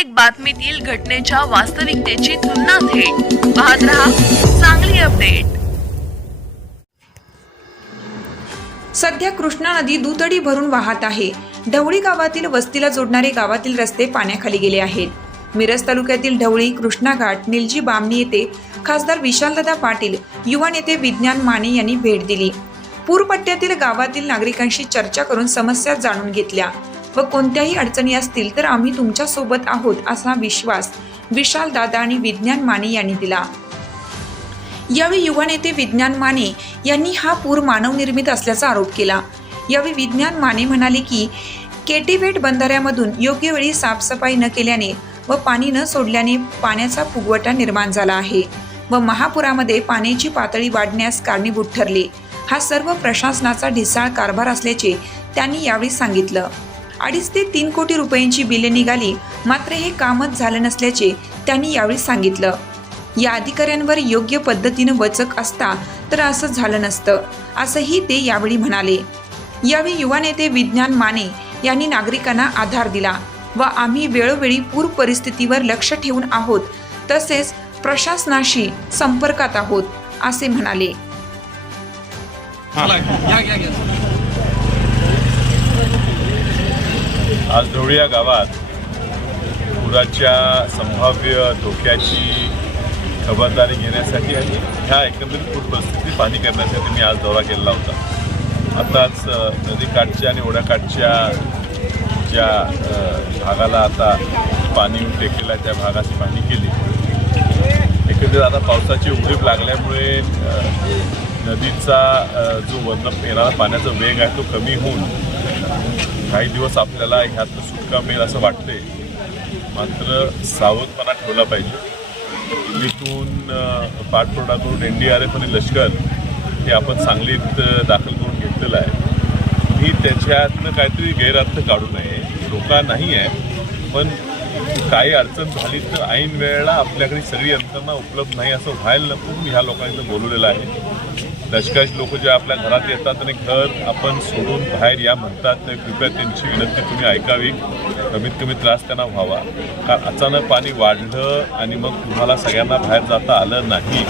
प्रत्येक बातमीतील घटनेच्या वास्तविकतेची तुलना थेट. पाहत रहा चांगली अपडेट. सध्या कृष्णा नदी दुतडी भरून वाहत आहे. ढवळी गावातील वस्तीला जोडणारे गावातील रस्ते पाण्याखाली गेले आहेत. मिरज तालुक्यातील ढवळी कृष्णा घाट निलजी बामणी येथे खासदार विशालदादा पाटील युवा नेते विज्ञान माने यांनी भेट दिली. पूरपट्ट्यातील गावातील नागरिकांशी चर्चा करून समस्या जाणून घेतल्या. व कोणत्याही अडचणी असतील तर आम्ही तुमच्यासोबत आहोत असा विश्वास विशाल दादा आणि विज्ञान माने यांनी दिला. यावेळी युवा नेते विज्ञान माने यांनी हा पूर मानवनिर्मित असल्याचा आरोप केला. यावेळी विज्ञान माने म्हणाले की केटीवेट बंधाऱ्यामधून योग्य वेळी साफसफाई न केल्याने व पाणी न सोडल्याने पाण्याचा फुगवटा निर्माण झाला आहे व महापुरामध्ये पाण्याची पातळी वाढण्यास कारणीभूत ठरले. हा सर्व प्रशासनाचा ढिसाळ कारभार असल्याचे त्यांनी यावेळी सांगितलं. अडीच ते तीन कोटी रुपयांची बिले निघाली. मात्र हे कामच झालं नसल्याचे त्यांनी यावेळी सांगितलं. या अधिकाऱ्यांवर योग्य पद्धतीनं वचक असता तर असं झालं नसतं असंही ते यावेळी म्हणाले. यावेळी युवा नेते विज्ञान माने यांनी नागरिकांना आधार दिला व आम्ही वेळोवेळी पूर परिस्थितीवर लक्ष ठेवून आहोत तसेच प्रशासनाशी संपर्कात आहोत असे म्हणाले. आज धोळी या गावात पुराच्या संभाव्य धोक्याची खबरदारी घेण्यासाठी आणि ह्या एकंदरीत पूर परिस्थिती पाणी करण्यासाठी मी आज दौरा केलेला होता. आताच नदीकाठच्या आणि ओढ्याकाठच्या ज्या भागाला आता पाणी येऊन टेकलेलं आहे त्या भागाची पाणी केली. एकंदरीत आता पावसाची उघडीप लागल्यामुळे नदीचा जो वर्ण येणारा पाण्याचा वेग आहे तो कमी होऊन काही दिवस आपल्याला ह्यातनं सुटका मिळेल असं वाटते मात्र सावधपणा ठेवला पाहिजे. दिल्लीतून अ, करून एन डी आर एफ आणि लष्कर हे आपण सांगलीत दाखल करून घेतलेलं आहे. मी त्याच्यातनं काहीतरी गैरअर्थ काढू नये. धोका नाही आहे पण काही अडचण झाली तर ऐन वेळेला आपल्याकडे सगळी यंत्रणा उपलब्ध नाही असं व्हायला नको. मी ह्या लोकांचं बोलवलेलं आहे. लष्कराचे लोक जे आपल्या घरात येतात आणि घर आपण सोडून बाहेर या म्हणतात तर कृपया त्यांची विनंती तुम्ही ऐकावी. कमीत कमी त्रास त्यांना व्हावा. कारण अचानक पाणी वाढलं आणि मग तुम्हाला सगळ्यांना बाहेर जाता आलं नाही?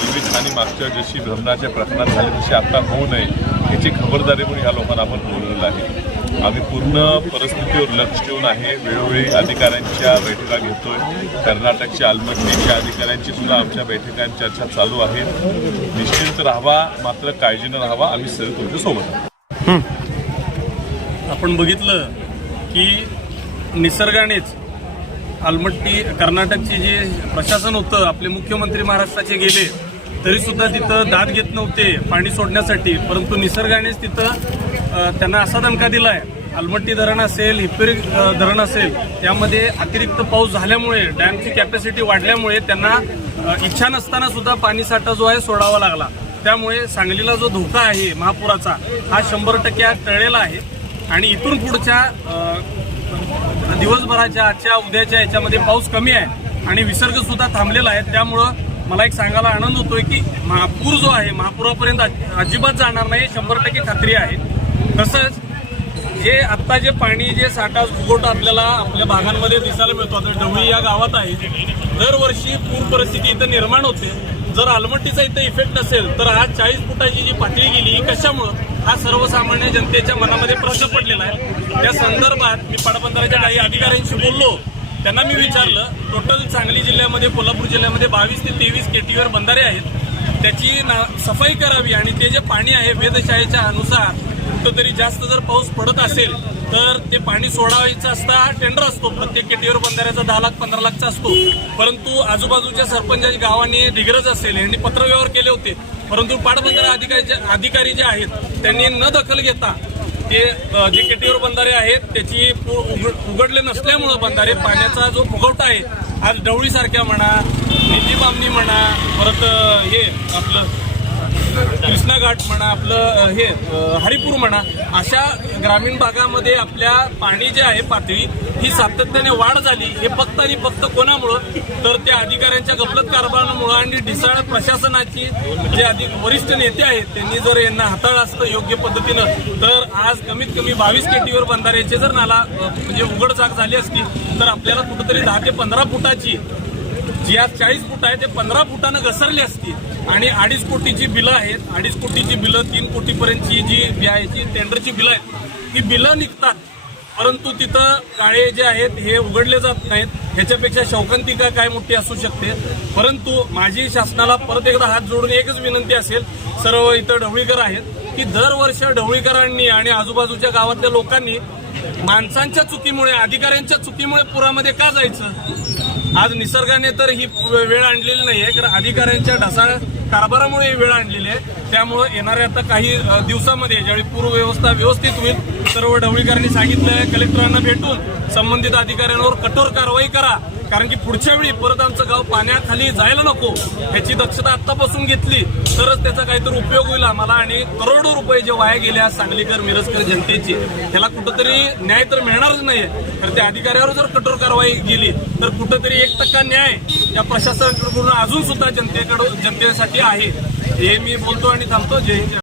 विविध मागच्या जशी भ्रमणाच्या प्रकरणात झाली तशी आता होऊ नये याची खबरदारी म्हणून ह्या लोकांना आपण बोललेलं आहे. आम्ही पूर्ण परिस्थितीवर लक्ष ठेवून आहे. वेळोवेळी अधिकाऱ्यांच्या बैठका घेतोय. कर्नाटकच्या आलमट्टीच्या अधिकाऱ्यांची सुद्धा आमच्या बैठकांत चर्चा चालू आहे. निश्चिंत राहावा मात्र काळजीनं राहावा. आम्ही सर तुमच्यासोबत आपण बघितलं की निसर्गानेच आलमट्टी कर्नाटकचे जे प्रशासन होतं आपले मुख्यमंत्री महाराष्ट्राचे गेले तरी सुद्धा तिथं दाद घेत नव्हते पाणी सोडण्यासाठी. परंतु निसर्गानेच तिथं त्यांना असा दणका दिलाय अलमट्टी धरण असेल हिप्पेरी धरण असेल त्यामध्ये अतिरिक्त पाऊस झाल्यामुळे डॅमची कॅपॅसिटी वाढल्यामुळे त्यांना इच्छा नसताना सुद्धा पाणीसाठा जो आहे सोडावा लागला. त्यामुळे सांगलीला जो धोका आहे महापुराचा हा शंभर टक्के टळलेला आहे. आणि इथून पुढच्या दिवसभराच्या आजच्या उद्याच्या याच्यामध्ये पाऊस कमी आहे आणि विसर्ग सुद्धा थांबलेला आहे. त्यामुळं मला एक सांगायला आनंद होतोय की महापूर जो आहे महापुरापर्यंत अजिबात जाणार नाही शंभर टक्के खात्री आहे. तसंच जे आत्ता जे पाणी जे साठा फुगोट आपल्याला आपल्या भागांमध्ये दिसायला मिळतो आता ढवळी या गावात आहे. दरवर्षी पूर परिस्थिती इथं निर्माण होते. जर आलमट्टीचा इथं इफेक्ट नसेल तर आज चाळीस फुटाची जी पातळी गेली ही कशामुळं? हा सर्वसामान्य जनतेच्या मनामध्ये प्रश्न पडलेला आहे. त्या संदर्भात मी पाटबंधाऱ्याच्या काही अधिकाऱ्यांशी बोललो. त्यांना मी विचारलं टोटल सांगली जिल्ह्यामध्ये कोल्हापूर जिल्ह्यामध्ये बावीस ते तेवीस केटीवर बंधारे आहेत. त्याची ना सफाई करावी आणि ते जे पाणी आहे वेधशाळेच्या अनुसार कुठंतरी जास्त जर पाऊस पडत असेल तर ते पाणी सोडावायचं असता टेंडर असतो. प्रत्येक केटीवर बंधाऱ्याचा दहा लाख पंधरा लाखचा असतो. परंतु आजूबाजूच्या सरपंचाच्या गावांनी दिग्रज असेल यांनी पत्रव्यवहार केले होते. परंतु पाटबंधारा अधिकारी अधिकारी जे आहेत त्यांनी न दखल घेता ते जे केटीवर बंधारे आहेत त्याची पु- उघडले नसल्यामुळं बंधारे पाण्याचा जो फुगवटा आहे आज ढवळीसारख्या म्हणा निधी बामणी म्हणा परत हे आपलं कृष्णा घाट म्हणा आपलं हे हरिपूर म्हणा अशा ग्रामीण भागामध्ये आपल्या पाणी जे आहे पातळी ही सातत्याने वाढ झाली. हे फक्त आणि फक्त कोणामुळं? तर त्या अधिकाऱ्यांच्या गफलत कारभारामुळं आणि ढिसाळ प्रशासनाची जे अधिक वरिष्ठ नेते आहेत त्यांनी जर यांना हाताळलं असतं योग्य पद्धतीनं तर आज कमीत कमी बावीस केटीवर बंधाऱ्याचे जर नाला म्हणजे उघड जाग झाली असती तर आपल्याला कुठंतरी दहा ते पंधरा फुटाची जी आज चाळीस फूट आहे ते पंधरा फुटानं घसरली असती. आणि अडीच कोटीची बिलं आहेत. अडीच कोटीची बिलं तीन कोटीपर्यंतची जी बी आहे जी टेंडरची बिलं आहेत ती बिलं निघतात. परंतु तिथं काळे जे आहेत हे उघडले जात नाहीत. ह्याच्यापेक्षा शौकंतिका काय मोठी असू शकते? परंतु माझी शासनाला परत एकदा हात जोडून एकच विनंती असेल सर्व इथं ढवळीकर आहेत की दरवर्ष ढवळीकरांनी आणि आजूबाजूच्या गावातल्या लोकांनी माणसांच्या चुकीमुळे अधिकाऱ्यांच्या चुकीमुळे पुरामध्ये का जायचं? आज निसर्गाने तर ही वेळ आणलेली नाही आहे कारण अधिकाऱ्यांच्या ढसाळ कारभारामुळे ही वेळ आणलेली आहे. त्यामुळे येणाऱ्या आता काही दिवसामध्ये ज्यावेळी पूर्वव्यवस्था व्यवस्थित होईल सर्व ढवळीकरांनी सांगितलं आहे कलेक्टरांना भेटून संबंधित अधिकाऱ्यांवर कठोर कारवाई करा. कारण की पुढच्या वेळी परत आमचं गाव पाण्याखाली जायला नको ह्याची दक्षता आत्तापासून घेतली तरच त्याचा काहीतरी उपयोग होईल आम्हाला. आणि करोडो रुपये जे वाया गेले आज सांगलीकर मिरजकर जनतेची त्याला कुठंतरी न्याय तर मिळणारच नाही तर त्या अधिकाऱ्यावर जर कठोर कारवाई गेली तर कुठंतरी एक टक्का न्याय या प्रशासनाकडून अजून सुद्धा जनतेकडून जनतेसाठी आहे. हे मी बोलतो आणि थांबतो. जय